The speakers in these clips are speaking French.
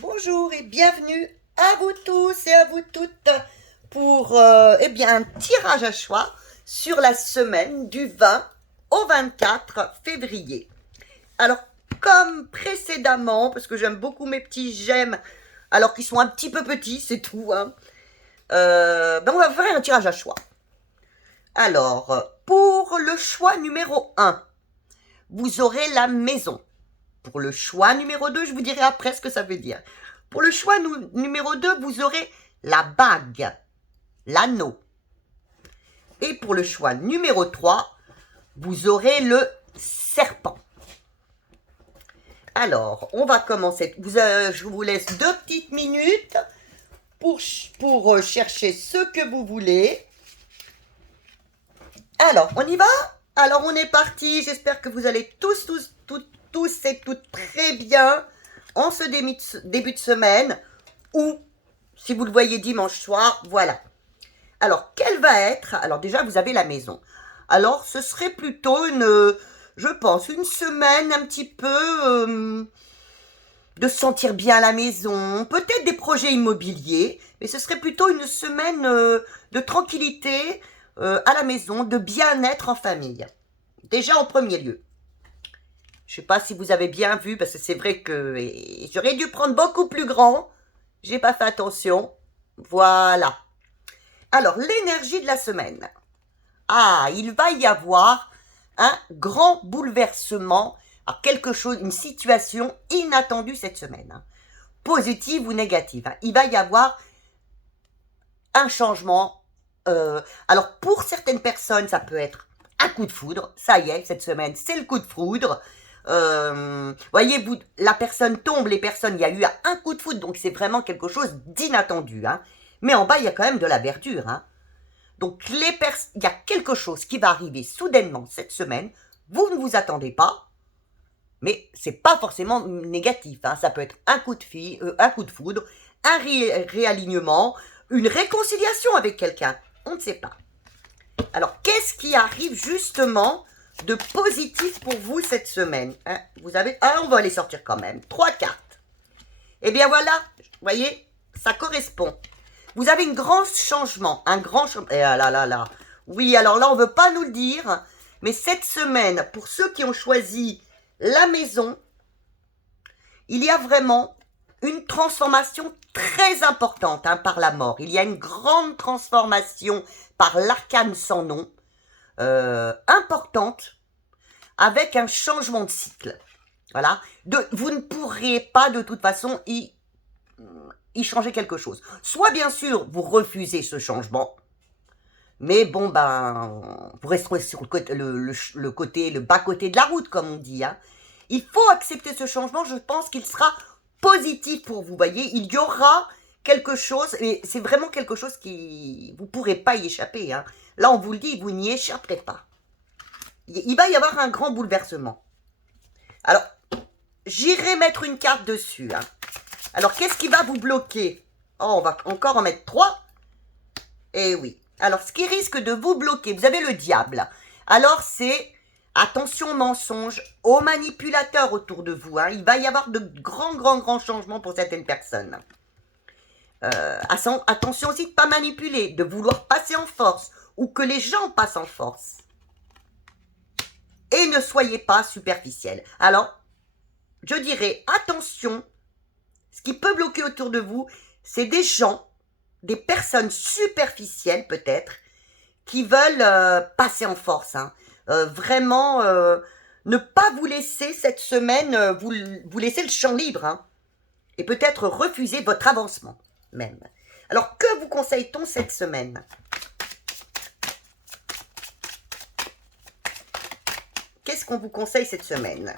Bonjour et bienvenue à vous tous et à vous toutes pour un tirage à choix sur la semaine du 20 au 24 février. Alors, comme précédemment, parce que j'aime beaucoup mes petits gemmes, alors qu'ils sont un petit peu petits, c'est tout, hein, on va faire un tirage à choix. Alors, pour le choix numéro 1, vous aurez la maison. Pour le choix numéro 2, je vous dirai après ce que ça veut dire. Pour le choix numéro 2, vous aurez la bague, l'anneau. Et pour le choix numéro 3, vous aurez le serpent. Alors, on va commencer. Je vous laisse 2 petites minutes pour chercher ce que vous voulez. Alors, on y va? Alors, on est parti. J'espère que vous allez tous et toutes très bien en ce début de semaine ou si vous le voyez dimanche soir, voilà. Alors, quelle va être? Alors déjà, vous avez la maison. Alors, ce serait plutôt je pense, une semaine un petit peu de se sentir bien à la maison, peut-être des projets immobiliers, mais ce serait plutôt une semaine de tranquillité à la maison, de bien-être en famille. Déjà en premier lieu. Je ne sais pas si vous avez bien vu, parce que c'est vrai que j'aurais dû prendre beaucoup plus grand. J'ai pas fait attention. Voilà. Alors, l'énergie de la semaine. Ah, il va y avoir un grand bouleversement, quelque chose, une situation inattendue cette semaine. Hein. Positive ou négative. Hein. Il va y avoir un changement. Alors, pour certaines personnes, ça peut être un coup de foudre. Ça y est, cette semaine, c'est le coup de foudre. Voyez, la personne tombe, il y a eu un coup de foudre, donc c'est vraiment quelque chose d'inattendu. Hein. Mais en bas, il y a quand même de la verdure. Hein. Donc, il y a quelque chose qui va arriver soudainement cette semaine. Vous ne vous attendez pas, mais c'est pas forcément négatif. Hein. Ça peut être un coup de foudre, un réalignement, une réconciliation avec quelqu'un. On ne sait pas. Alors, qu'est-ce qui arrive justement de positif pour vous cette semaine? Hein, vous avez... Ah, on va les sortir quand même. 3 cartes. Eh bien voilà, vous voyez, ça correspond. Vous avez un grand changement, Eh là. Oui, alors là, on ne veut pas nous le dire, mais cette semaine, pour ceux qui ont choisi la maison, il y a vraiment une transformation très importante hein, par la mort. Il y a une grande transformation par l'arcane sans nom, importante, avec un changement de cycle. Voilà. Vous ne pourrez pas de toute façon y changer quelque chose. Soit bien sûr, vous refusez ce changement, mais bon, vous resterez sur le bas-côté de la route, comme on dit. Hein. Il faut accepter ce changement, je pense qu'il sera positif pour vous, voyez. Il y aura quelque chose, et c'est vraiment quelque chose qui... Vous ne pourrez pas y échapper. Hein. Là, on vous le dit, vous n'y échapperez pas. Il va y avoir un grand bouleversement. Alors, j'irai mettre une carte dessus. Hein. Alors, qu'est-ce qui va vous bloquer? Oh, on va encore en mettre 3. Eh oui. Alors, ce qui risque de vous bloquer, vous avez le diable. Alors, c'est attention aux mensonges, aux manipulateurs autour de vous. Hein. Il va y avoir de grands changements pour certaines personnes. Attention aussi de ne pas manipuler, de vouloir passer en force ou que les gens passent en force. Et ne soyez pas superficiel. Alors, je dirais attention, ce qui peut bloquer autour de vous, c'est des gens, des personnes superficielles peut-être, qui veulent passer en force. Hein. Vraiment, ne pas vous laisser cette semaine, vous laisser le champ libre. Hein. Et peut-être refuser votre avancement même. Alors, que vous conseille-t-on cette semaine? Qu'est-ce qu'on vous conseille cette semaine?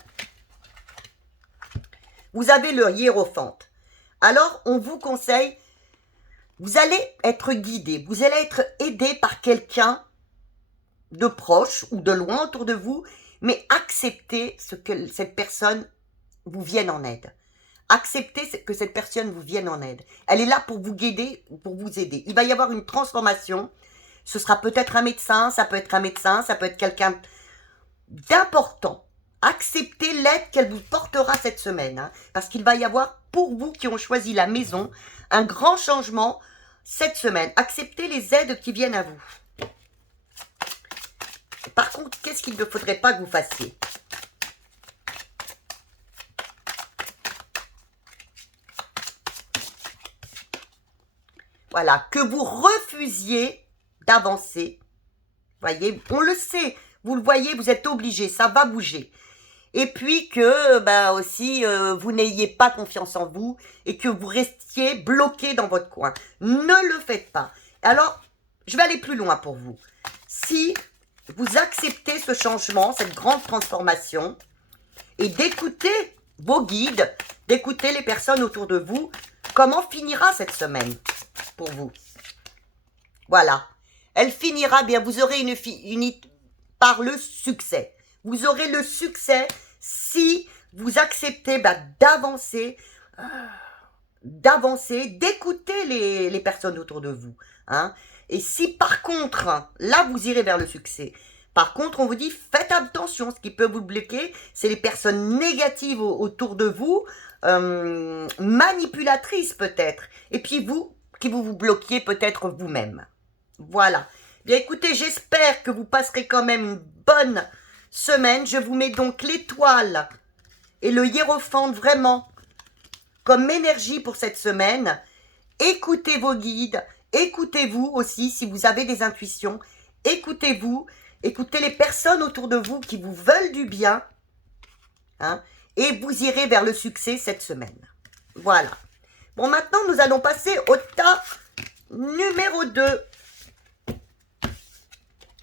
Vous avez le hiérophante. Alors, on vous conseille, vous allez être guidé, vous allez être aidé par quelqu'un de proche ou de loin autour de vous, mais acceptez que cette personne vous vienne en aide. Acceptez que cette personne vous vienne en aide. Elle est là pour vous guider, pour vous aider. Il va y avoir une transformation. Ce sera peut-être un médecin, ça peut être quelqu'un d'important Acceptez l'aide qu'elle vous portera cette semaine, hein, parce qu'il va y avoir, pour vous qui ont choisi la maison, un grand changement cette semaine. Acceptez les aides qui viennent à vous. Par contre, qu'est-ce qu'il ne faudrait pas que vous fassiez? Voilà, que vous refusiez d'avancer. Voyez, on le sait, vous le voyez, vous êtes obligé, ça va bouger. Et puis que aussi vous n'ayez pas confiance en vous et que vous restiez bloqué dans votre coin. Ne le faites pas. Alors, je vais aller plus loin pour vous. Si vous acceptez ce changement, cette grande transformation, et d'écouter vos guides, d'écouter les personnes autour de vous, comment finira cette semaine pour vous? Voilà. Elle finira bien. Vous aurez par le succès. Vous aurez le succès si vous acceptez d'avancer, d'écouter les personnes autour de vous. Hein. Et si par contre, là vous irez vers le succès, par contre on vous dit faites attention, ce qui peut vous bloquer, c'est les personnes négatives autour de vous, manipulatrices peut-être, et puis vous, qui vous bloquiez peut-être vous-même. Voilà. Bien écoutez, j'espère que vous passerez quand même une bonne semaine. Je vous mets donc l'étoile et le hiérophante vraiment comme énergie pour cette semaine. Écoutez vos guides, écoutez-vous aussi si vous avez des intuitions. Écoutez-vous, écoutez les personnes autour de vous qui vous veulent du bien. Hein, et vous irez vers le succès cette semaine. Voilà. Bon, maintenant, nous allons passer au tas numéro 2.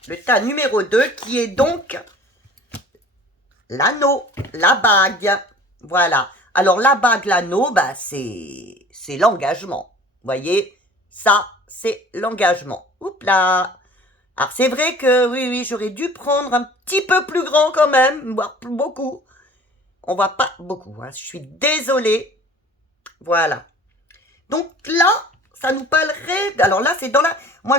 Le tas numéro 2 qui est donc l'anneau, la bague. Voilà. Alors, la bague, l'anneau, c'est l'engagement. Vous voyez, ça, c'est l'engagement. Oups là. Alors, c'est vrai que, oui, j'aurais dû prendre un petit peu plus grand quand même, voire beaucoup. On voit pas beaucoup, hein. Je suis désolée. Voilà. Donc là, ça nous parlerait... Alors là, c'est dans la... Moi,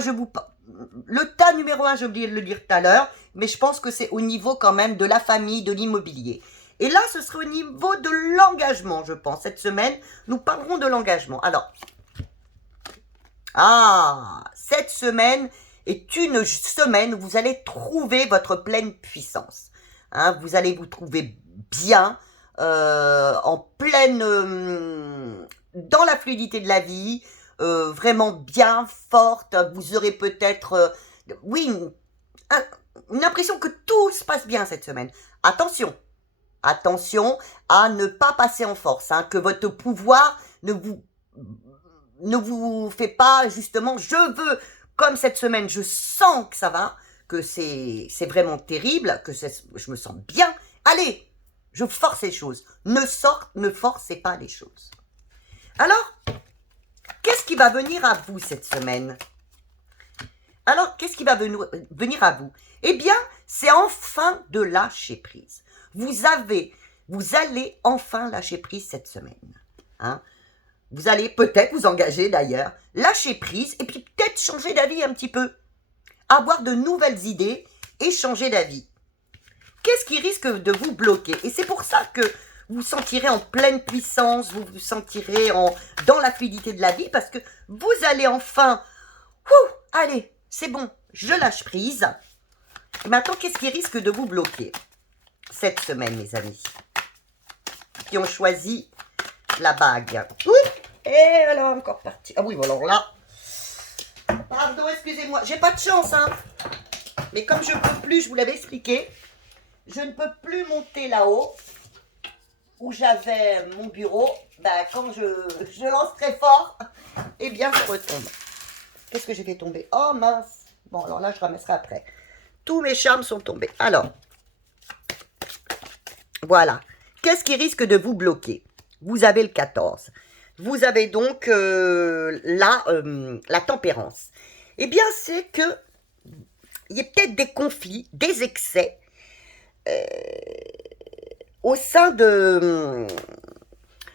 le tas numéro 1, j'ai oublié de le dire tout à l'heure, mais je pense que c'est au niveau quand même de la famille, de l'immobilier. Et là, ce serait au niveau de l'engagement, je pense. Cette semaine, nous parlerons de l'engagement. Alors, cette semaine est une semaine où vous allez trouver votre pleine puissance. Hein, vous allez vous trouver bien, en pleine... dans la fluidité de la vie, vraiment bien forte. Vous aurez peut-être, une impression que tout se passe bien cette semaine. Attention à ne pas passer en force, hein, que votre pouvoir ne vous fait pas justement, je veux, comme cette semaine, je sens que ça va, que c'est vraiment terrible, que je me sens bien. Allez, je force les choses. Ne forcez pas les choses. Alors, qu'est-ce qui va venir à vous cette semaine? Alors, qu'est-ce qui va venir à vous? Eh bien, c'est enfin de lâcher prise. Vous allez enfin lâcher prise cette semaine. Hein? Vous allez peut-être vous engager d'ailleurs, lâcher prise et puis peut-être changer d'avis un petit peu. Avoir de nouvelles idées et changer d'avis. Qu'est-ce qui risque de vous bloquer? Et c'est pour ça que vous vous sentirez en pleine puissance, vous vous sentirez dans la fluidité de la vie parce que vous allez enfin, allez, c'est bon, je lâche prise. Et maintenant, qu'est-ce qui risque de vous bloquer cette semaine, mes amis, qui ont choisi la bague? Oui, et elle est encore partie. Ah oui, bon alors là, pardon, excusez-moi, j'ai pas de chance, hein. Mais comme je peux plus, je vous l'avais expliqué, je ne peux plus monter là-haut où j'avais mon bureau. Quand je lance très fort, eh bien, je retombe. Qu'est-ce que j'ai fait tomber? Oh mince. Bon, alors là, je ramasserai après. Tous mes charmes sont tombés. Alors, voilà. Qu'est-ce qui risque de vous bloquer? Vous avez le 14. Vous avez donc la tempérance. Eh bien, c'est que il y a peut-être des conflits, des excès au sein de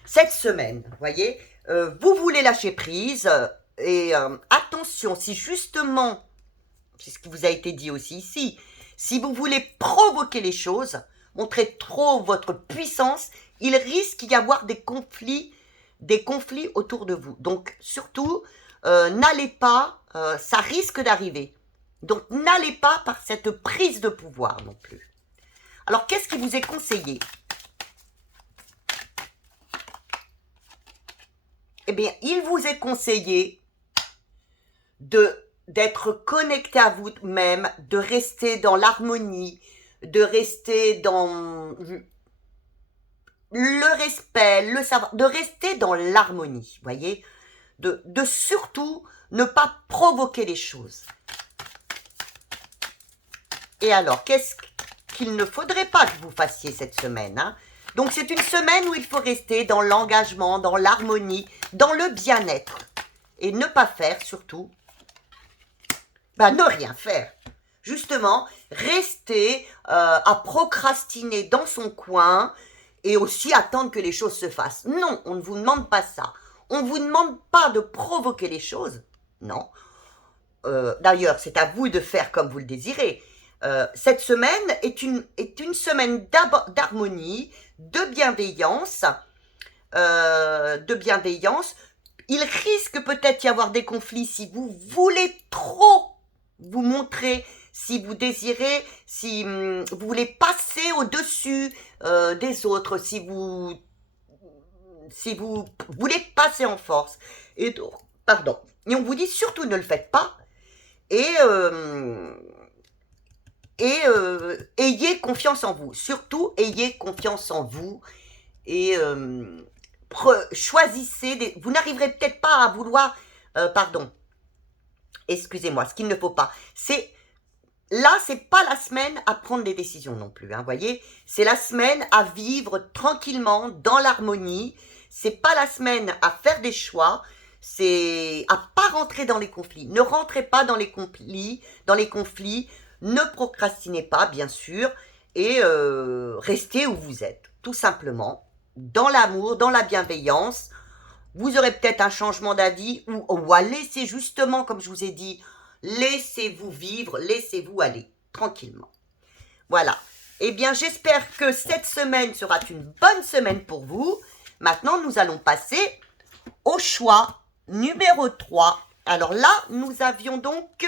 cette semaine. Vous voyez, vous voulez lâcher prise et attention, si justement, c'est ce qui vous a été dit aussi ici, si vous voulez provoquer les choses, montrez trop votre puissance, il risque d'y avoir des conflits autour de vous. Donc surtout, n'allez pas, ça risque d'arriver. Donc n'allez pas par cette prise de pouvoir non plus. Alors qu'est-ce qui vous est conseillé? Eh bien, il vous est conseillé d'être connecté à vous-même, de rester dans l'harmonie, de rester dans le respect, le savoir, de rester dans l'harmonie, voyez, de surtout ne pas provoquer les choses. Et alors, qu'est-ce qu'il ne faudrait pas que vous fassiez cette semaine, hein? Donc, c'est une semaine où il faut rester dans l'engagement, dans l'harmonie, dans le bien-être. Et ne pas faire, surtout, ne rien faire. Justement, rester à procrastiner dans son coin et aussi attendre que les choses se fassent. Non, on ne vous demande pas ça. On ne vous demande pas de provoquer les choses. Non. D'ailleurs, c'est à vous de faire comme vous le désirez. Cette semaine est une semaine d'harmonie, de bienveillance. Il risque peut-être d'y avoir des conflits si vous voulez trop vous montrer, si vous désirez, si vous voulez passer au-dessus des autres, si vous voulez passer en force. Et on vous dit surtout ne le faites pas et ayez confiance en vous. Surtout, ayez confiance en vous et choisissez vous n'arriverez peut-être pas à vouloir excusez-moi, ce qu'il ne faut pas, c'est pas la semaine à prendre des décisions non plus, hein, voyez, c'est la semaine à vivre tranquillement dans l'harmonie, c'est pas la semaine à faire des choix, c'est à pas rentrer dans les conflits, ne rentrez pas dans les conflits, ne procrastinez pas bien sûr, et restez où vous êtes, tout simplement, dans l'amour, dans la bienveillance. Vous aurez peut-être un changement d'avis ou à laisser justement, comme je vous ai dit, laissez-vous vivre, laissez-vous aller tranquillement. Voilà. Eh bien, j'espère que cette semaine sera une bonne semaine pour vous. Maintenant, nous allons passer au choix numéro 3. Alors là, nous avions donc...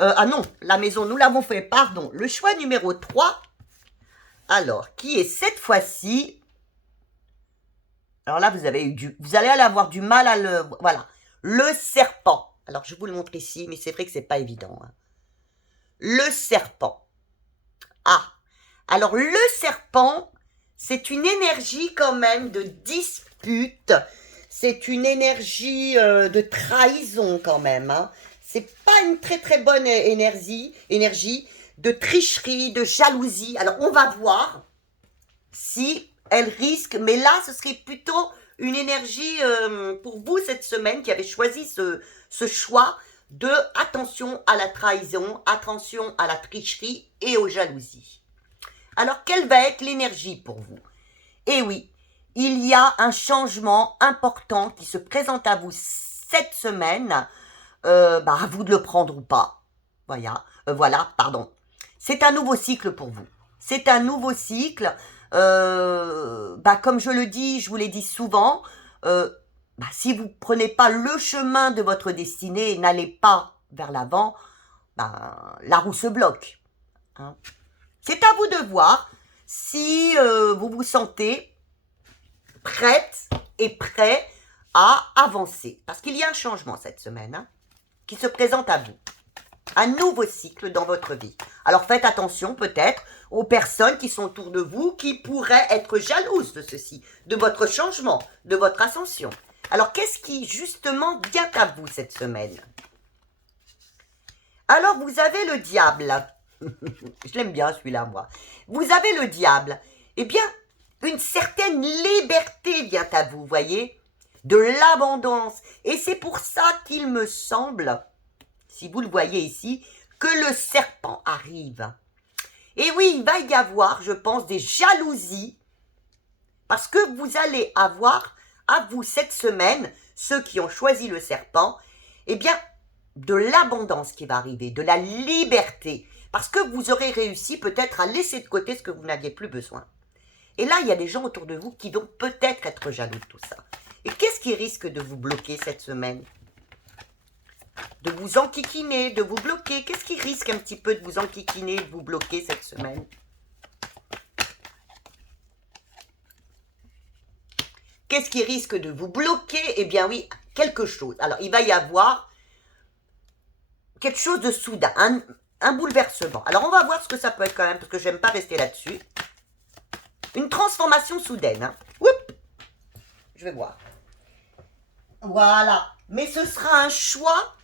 non, la maison, nous l'avons fait, pardon. Le choix numéro 3, alors, qui est cette fois-ci... Alors là, vous allez avoir du mal à le... Voilà, le serpent. Alors, je vous le montre ici, mais c'est vrai que c'est pas évident, hein. Le serpent. Ah, alors le serpent, c'est une énergie quand même de dispute. C'est une énergie de trahison quand même, hein. C'est pas une très très bonne énergie de tricherie, de jalousie. Alors, on va voir si... elle risque, mais là, ce serait plutôt une énergie pour vous cette semaine qui avez choisi ce choix de attention à la trahison, attention à la tricherie et aux jalousies. Alors, quelle va être l'énergie pour vous? Eh oui, il y a un changement important qui se présente à vous cette semaine. À vous de le prendre ou pas. Voilà, pardon. C'est un nouveau cycle pour vous. C'est un nouveau cycle. Comme je le dis, je vous l'ai dit souvent, si vous prenez pas le chemin de votre destinée et n'allez pas vers l'avant, la roue se bloque, hein. C'est à vous de voir si vous vous sentez prête et prêt à avancer. Parce qu'il y a un changement cette semaine, hein, qui se présente à vous. Un nouveau cycle dans votre vie. Alors faites attention peut-être aux personnes qui sont autour de vous qui pourraient être jalouses de ceci, de votre changement, de votre ascension. Alors qu'est-ce qui justement vient à vous cette semaine? Alors vous avez le diable. Je l'aime bien celui-là moi. Vous avez le diable. Eh bien, une certaine liberté vient à vous, voyez, de l'abondance. Et c'est pour ça qu'il me semble, si vous le voyez ici, que le serpent arrive. Et oui, il va y avoir, je pense, des jalousies, parce que vous allez avoir à vous cette semaine, ceux qui ont choisi le serpent, eh bien, de l'abondance qui va arriver, de la liberté. Parce que vous aurez réussi peut-être à laisser de côté ce que vous n'aviez plus besoin. Et là, il y a des gens autour de vous qui vont peut-être être jaloux de tout ça. Et qu'est-ce qui risque de vous bloquer cette semaine? De vous enquiquiner, de vous bloquer. Qu'est-ce qui risque un petit peu de vous enquiquiner, de vous bloquer cette semaine? Qu'est-ce qui risque de vous bloquer? Eh bien oui, quelque chose. Alors, il va y avoir quelque chose de soudain, un bouleversement. Alors, on va voir ce que ça peut être quand même, parce que j'aime pas rester là-dessus. Une transformation soudaine. Hein. Oups, je vais voir. Voilà. Mais ce sera un choix.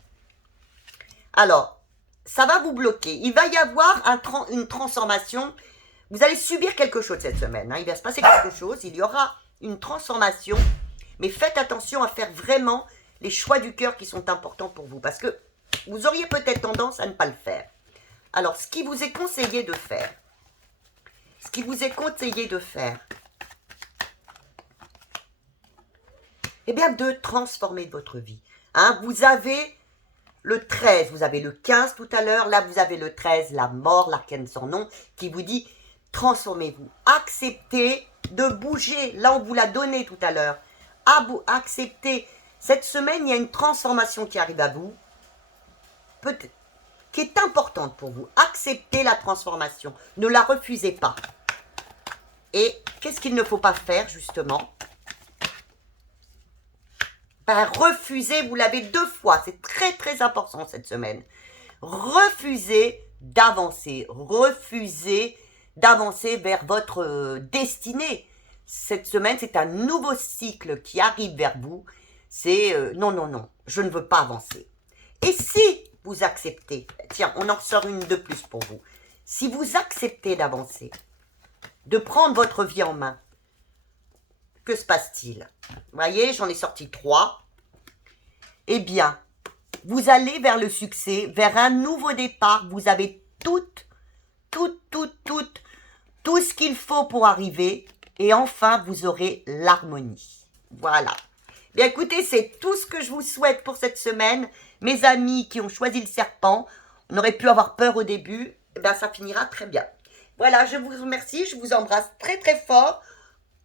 Alors, ça va vous bloquer. Il va y avoir une transformation. Vous allez subir quelque chose cette semaine. Hein. Il va se passer quelque chose. Il y aura une transformation. Mais faites attention à faire vraiment les choix du cœur qui sont importants pour vous. Parce que vous auriez peut-être tendance à ne pas le faire. Alors, ce qui vous est conseillé de faire, eh bien, de transformer votre vie. Hein, vous avez le 13, vous avez le 15 tout à l'heure, là vous avez le 13, la mort, l'arcane sans nom, qui vous dit transformez-vous, acceptez de bouger, là on vous l'a donné tout à l'heure, acceptez, cette semaine il y a une transformation qui arrive à vous, peut-être, qui est importante pour vous, acceptez la transformation, ne la refusez pas. Et qu'est-ce qu'il ne faut pas faire justement? Ben, refusez, vous l'avez 2 fois, c'est très très important cette semaine. Refusez d'avancer vers votre destinée. Cette semaine, c'est un nouveau cycle qui arrive vers vous. C'est non, non, non, je ne veux pas avancer. Et si vous acceptez, tiens, on en ressort une de plus pour vous. Si vous acceptez d'avancer, de prendre votre vie en main, que se passe-t-il? Vous voyez, j'en ai sorti 3. Eh bien, vous allez vers le succès, vers un nouveau départ. Vous avez tout ce qu'il faut pour arriver. Et enfin, vous aurez l'harmonie. Voilà. Bien écoutez, c'est tout ce que je vous souhaite pour cette semaine. Mes amis qui ont choisi le serpent, on aurait pu avoir peur au début. Eh bien, ça finira très bien. Voilà, je vous remercie, je vous embrasse très très fort.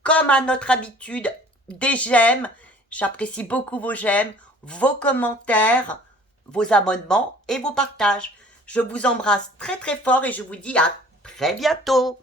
Comme à notre habitude, des j'aime. J'apprécie beaucoup vos j'aime, vos commentaires, vos abonnements et vos partages. Je vous embrasse très très fort et je vous dis à très bientôt.